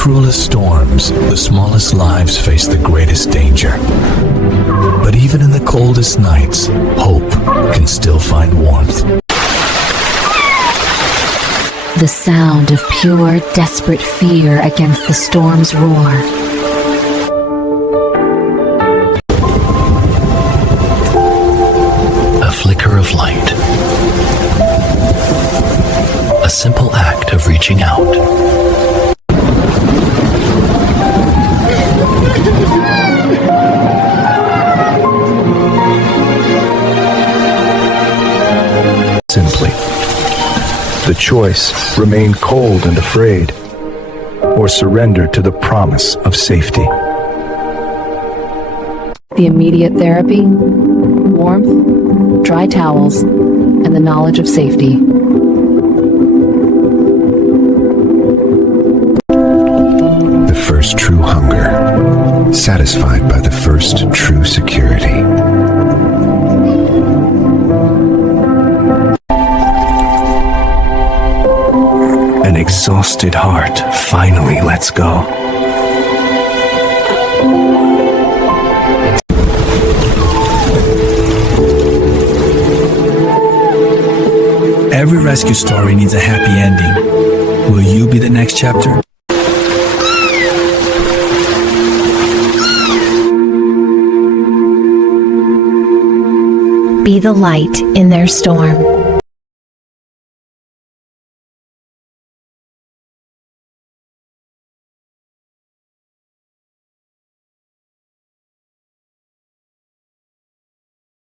cruelest storms, the smallest lives face the greatest danger. But even in the coldest nights, hope can still find warmth. The sound of pure, desperate fear against the storm's roar. A flicker of light. A simple act of reaching out. Simply, the choice: remain cold and afraid, or surrender to the promise of safety. The immediate therapy, warmth, dry towels, and the knowledge of safety. The first true hunger, satisfied by the first true security. An exhausted heart finally lets go. Every rescue story needs a happy ending. Will you be the next chapter? Be the light in their storm.